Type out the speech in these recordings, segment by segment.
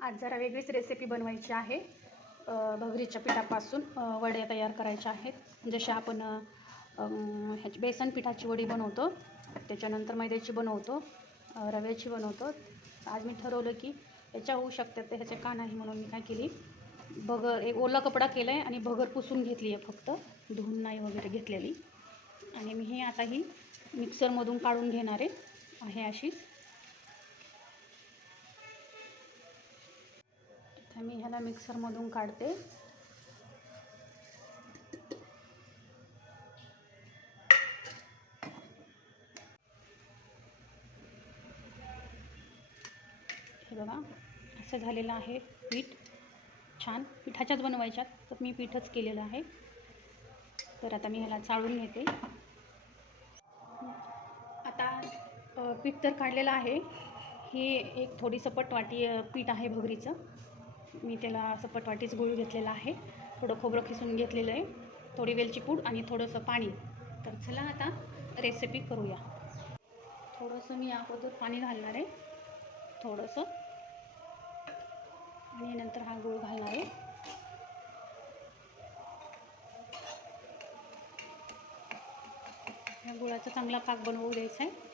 आज जरा वेगळीच रेसिपी बनवायची आहे। भगरीच्या पिठापासून वडे तयार करायचे आहेत। जसे आपण ह्याची बेसन पिठाची वडी बनवतो, त्याच्यानंतर मैद्याची बनवतो, रव्याची बनवतो। आज मी ठरवलं की याच्या होऊ शकतात, तर ह्याचे का नाही म्हणून मी काय केली, भगर एक ओला कपडा केला आहे आणि भगर पुसून घेतली आहे, फक्त धुवून नाही वगैरे घेतलेली। आणि मी हे आता ही मिक्सरमधून काढून घेणार आहे अशी। तर मी ह्याला मिक्सरमधून काढते। हे बघा असं झालेलं आहे पीठ, छान पिठाच्याच बनवायच्यात, तर मी पीठच केलेलं आहे। तर आता मी ह्याला चाळून घेते। आता पीठ तर काढलेलं आहे। हे एक थोडी सपट वाटी पीठ आहे भगरीचं, मी त्याला सपट वाटीच गुळ घेतलेला आहे। थोडं खोबरं खिसून घेतलेलं आहे, थोडी वेलची पूड आणि थोडंसं पाणी। तर चला आता रेसिपी करूया। थोडंसं मी अगोदर पाणी घालणार आहे, थोडंसं, आणि नंतर हा गूळ घालणार आहे। ह्या गुळाचा चांगला पाक बनवू द्यायचा आहे।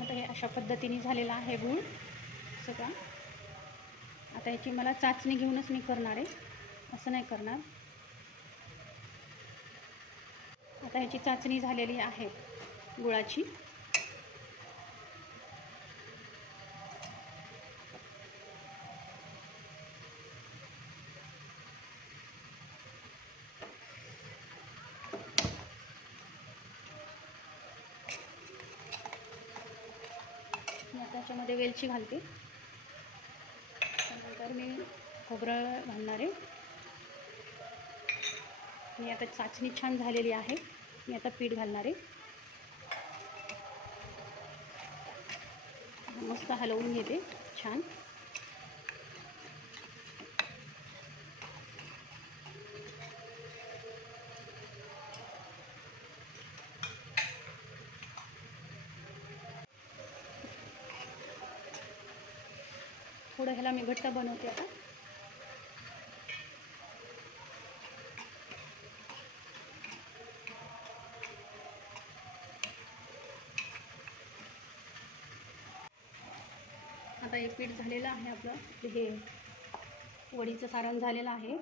आता हे अशा पद्धतीने झालेला आहे गूळ सगळा। आता याची मला चाचणी घेऊनच मी करणार आहे, असं नाही करणार। आता ह्याची चाचणी झालेली आहे गुळाची। त्याच्यामध्ये वेलची घालते, त्यानंतर मी खोबरं घालणार आहे। मी आता चाचणी छान झालेली आहे, मी आता पीठ घालणार आहे। मस्त हलवून घेते छान। थोडं ह्याला मी घट्ट बनवते आता। आता हे पीठ झालेलं आहे आपलं, हे वडीचं सारण झालेलं आहे।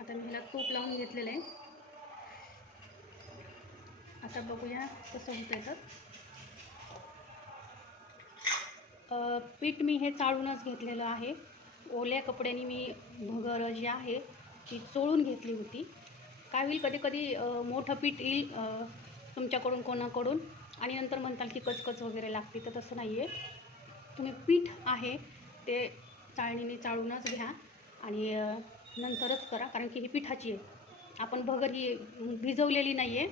आता मी ह्याला तूप लावून घेतलेलं आहे। आता बघूया कसं होतं तर। पीठ मी हे चाळूनच घेतलेलं आहे। ओल्या कपड्याने मी भगर जी आहे ती चोळून घेतली होती। काय होईल, कधी कधी मोठं पीठ येईल तुमच्याकडून कोणाकडून, आणि नंतर म्हणताल की कचकच वगैरे लागते, तर तसं नाही आहे। तुम्ही पीठ आहे ते चाळणीने चाळूनच घ्या आणि नंतरच करा, कारण की ही पिठाची आहे। आपण भगर ही भिजवलेली नाही आहे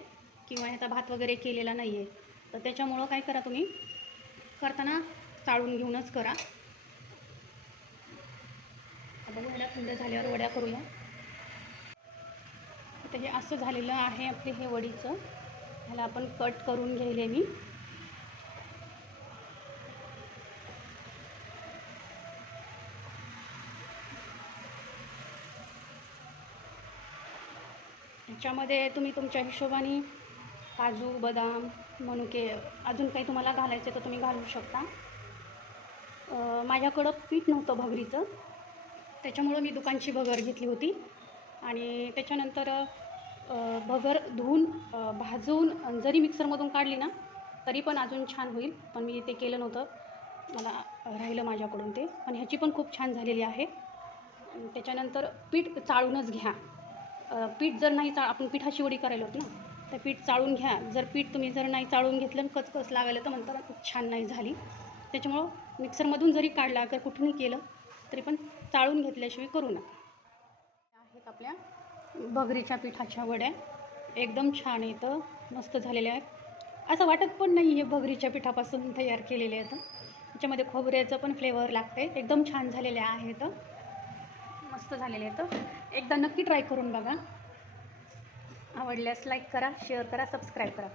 किंवा ह्याचा भात वगैरे केलेला नाही आहे, तर त्याच्यामुळं काय करा, तुम्ही करताना चाळून घेऊनच करा। बघू, ह्याला थंड झाल्यावर वड्या करूया। आता हे असं झालेलं आहे आपले हे वडीचं, ह्याला आपण कट करून घ्यायले मी। ह्याच्यामध्ये तुम्ही तुमच्या हिशोबाने काजू, बदाम, मनुके, अजून काही तुम्हाला घालायचं तर तुम्ही घालू शकता। माझ्याकडं पीठ नव्हतं भगरीचं, त्याच्यामुळं मी दुकानची भगर घेतली होती। आणि त्याच्यानंतर भगर धुवून भाजून जरी मिक्सरमधून काढली ना तरी पण अजून छान होईल, पण मी ते केलं नव्हतं, मला राहिलं माझ्याकडून ते। पण ह्याची पण खूप छान झालेली आहे। त्याच्यानंतर पीठ चाळूनच घ्या। पीठ जर नाही आपण पिठाची वडी करायला होत ना, तर पीठ चाळून घ्या। जर पीठ तुम्ही जर नाही चाळून घेतलं, कचकच लागायला, तर म्हणतात खूप छान नाही झाली। त्याच्यामुळं मिक्सरमधून जरी काढला, जर कुठूनही केलं तरी पण चाळून घेतल्याशिवाय करू नका। आहेत आपल्या भगरीच्या पिठाच्या वड्या, एकदम छान येतं, मस्त झालेल्या आहेत। असं वाटत पण नाही हे भगरीच्या पिठापासून तयार केलेले आहेत। त्याच्यामध्ये खोबऱ्याचं पण फ्लेवर लागते, एकदम छान झालेले आहेत, मस्त झालेले आहेत। एकदा नक्की ट्राय करून बघा। आवडल्यास लाईक करा, शेअर करा, सबस्क्राईब करा।